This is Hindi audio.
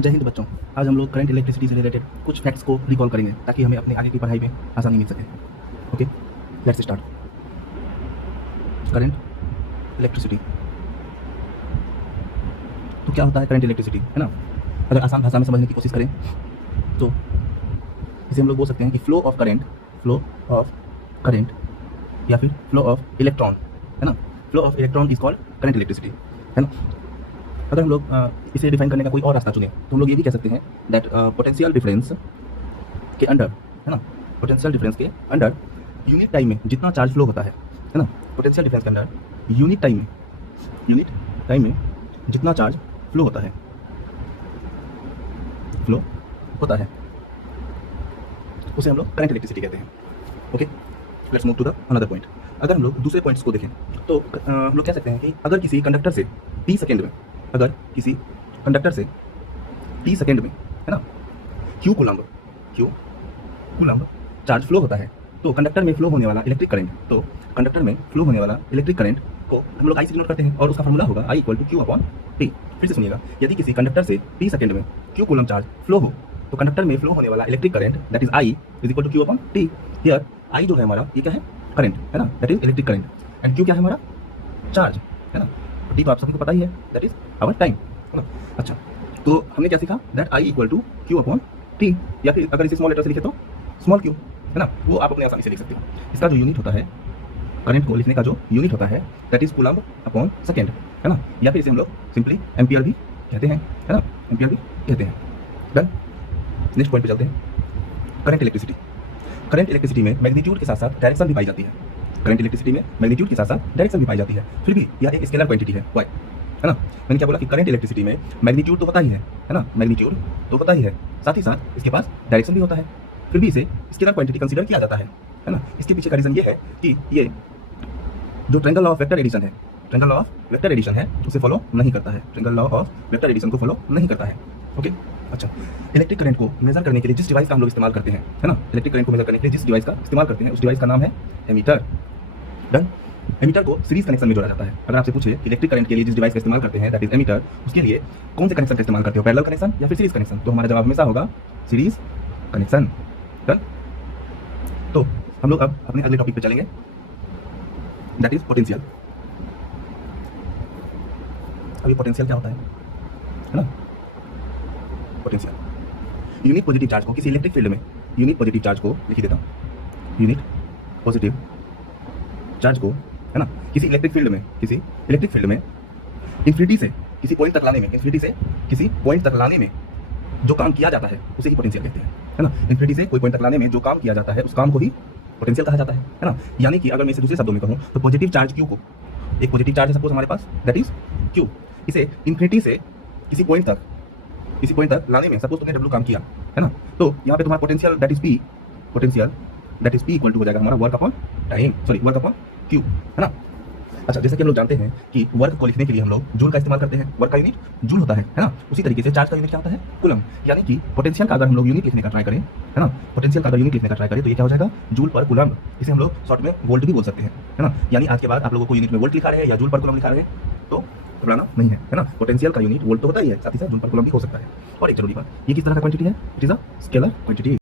जय हिंद बच्चों। आज हम लोग करंट इलेक्ट्रिसिटी से रिलेटेड कुछ फैक्ट्स को रिकॉल करेंगे ताकि हमें अपने आगे की पढ़ाई में आसानी मिल सके। Okay, let's start. Current electricity तो क्या होता है? करंट इलेक्ट्रिसिटी, है ना। अगर आसान भाषा में समझने की कोशिश करें तो इसे हम लोग बोल सकते हैं कि फ्लो ऑफ करंट या फिर फ्लो ऑफ इलेक्ट्रॉन, है ना। Flow of electron is called current electricity, है ना। अगर हम लोग इसे डिफाइन करने का कोई और रास्ता चुने तो हम लोग ये भी कह सकते हैं दैट पोटेंशियल डिफरेंस के अंडर, है ना, पोटेंशियल डिफरेंस के अंडर यूनिट टाइम में जितना चार्ज फ्लो होता है ना, पोटेंशियल डिफरेंस के अंडर यूनिट टाइम में जितना चार्ज फ्लो होता है उसे हम लोग करंट इलेक्ट्रिसिटी कहते हैं। Okay, let's move to the another point. अगर हम लोग दूसरे पॉइंट्स को देखें तो हम लोग कह सकते हैं कि अगर किसी कंडक्टर से टी सेकेंड में, है ना, क्यू कूलम्ब चार्ज फ्लो होता है तो कंडक्टर में फ्लो होने वाला इलेक्ट्रिक करंट को हम लोग आई से डिनोट करते हैं और उसका फॉर्मूला होगा I = Q/T। फिर से सुनिएगा, यदि किसी कंडक्टर से टी सेकेंड में क्यू कूलम्ब चार्ज फ्लो हो तो कंडक्टर में फ्लो होने वाला electric current that is I = Q/T। Here I जो है हमारा, ये क्या है? करंट, है ना, that is electric current, and Q क्या है? हमारा चार्ज, है ना। T तो आप सभी को पता ही है, दैट इज आवर टाइम, है ना। अच्छा, तो हमने क्या सीखा? दैट I = Q/T, या फिर अगर इसे स्मॉल लेटर से लिखे तो स्मॉल q, है ना, वो आप अपने आसानी से लिख सकते हो। इसका जो यूनिट होता है, करंट को लिखने का जो यूनिट होता है दैट इज कूलम्ब/सेकेंड, है ना, या फिर इसे हम लोग सिंपली एम्पियर भी कहते हैं, है ना, एम्पियर भी कहते हैं। डन। नेक्स्ट पॉइंट पे चलते हैं। करंट इलेक्ट्रिसिटी में मैग्नीट्यूड के साथ साथ डायरेक्शन भी पाई जाती है। फिर भी यह एक स्केलर क्वांटिटी है। वाई, है ना। मैंने क्या बोला कि करंट इलेक्ट्रिसिटी में मैग्नीट्यूड तो होता ही है ना, साथ ही साथ इसके पास डायरेक्शन भी होता है। फिर भी इसे स्केलर क्वांटिटी कंसीडर किया जाता है ना। इसके पीछे का रीजन ये है कि ये जो triangle law of vector addition है उसे फॉलो नहीं करता है। Triangle law of vector addition को फॉलो नहीं करता है। ओके, अच्छा, इलेक्ट्रिक करंट को मेजर करने के लिए जिस डिवाइस का हम लोग इस्तेमाल करते हैं, है ना, उस डिवाइस का नाम है एमीटर। डन। एमीटर को सीरीज कनेक्शन में जोड़ा जाता है। अगर आपसे पूछे इलेक्ट्रिक करंट के लिए जिस डिवाइस का इस्तेमाल करते हैं दैट इज एमीटर, उसके लिए कौन से कनेक्शन का इस्तेमाल करते हो, पैरेलल कनेक्शन या फिर सीरीज कनेक्शन, तो हमारा जवाब हमेशा होगा सीरीज कनेक्शन। डन। तो हम लोग अब अपने अगले टॉपिक पे चलेंगे, दैट इज पोटेंशियल। अभी पोटेंशियल क्या होता है ना, पोटेंशियल यूनिट पॉजिटिव चार्ज को किसी इलेक्ट्रिक फील्ड में, यूनिट पॉजिटिव चार्ज को लिख देता हूँ, यूनिट पॉजिटिव चार्ज को, है ना, किसी इलेक्ट्रिक फील्ड में इन्फिनिटी से किसी पॉइंट तक लाने में जो काम किया जाता है उसे ही पोटेंशियल कहते हैं, है ना। इन्फिनिटी से कोई पॉइंट तक लाने में जो काम किया जाता है उस काम को ही पोटेंशियल कहा जाता है ना। यानी कि अगर मैं इसे दूसरे शब्दों में कहूँ तो पॉजिटिव चार्ज Q को, एक पॉजिटिव चार्ज है सपोज हमारे पास, दैट इज Q, इसे इन्फिनिटी से किसी पॉइंट तक लाने में सपोज तुमने W काम किया, है ना, तो यहाँ पे तुम्हारा potential that is P equal to हो जाएगा हमारा वर्क अपॉन Q, है ना। अच्छा, जैसे कि हम लोग जानते हैं कि वर्क को लिखने के लिए हम लोग जूल का इस्तेमाल करते हैं, वर्क का यूनिट जूल होता है ना। उसी तरीके से चार्ज का यूनिट क्या होता है? कूलम। यानी कि पोटेंशियल का अगर हम लोग यूनिट लिखने का ट्राई करें, है ना, तो ये क्या हो जाएगा? जूल पर कूलम। इसे हम लोग शॉर्ट में वोल्ट भी बोल सकते हैं, है ना। यानी आज के बाद आप लोगों को यूनिट में वोल्ट लिखा रहे हैं या जूल पर कूलम लिखा रहे हैं तो घबराना नहीं है ना। पोटेंशियल का यूनिट वोल्ट तो होता ही है, साथ ही साथ जूल पर कूलम भी हो सकता है। और एक जरूरी बात, ये किस तरह का क्वांटिटी है? It is a scalar quantity.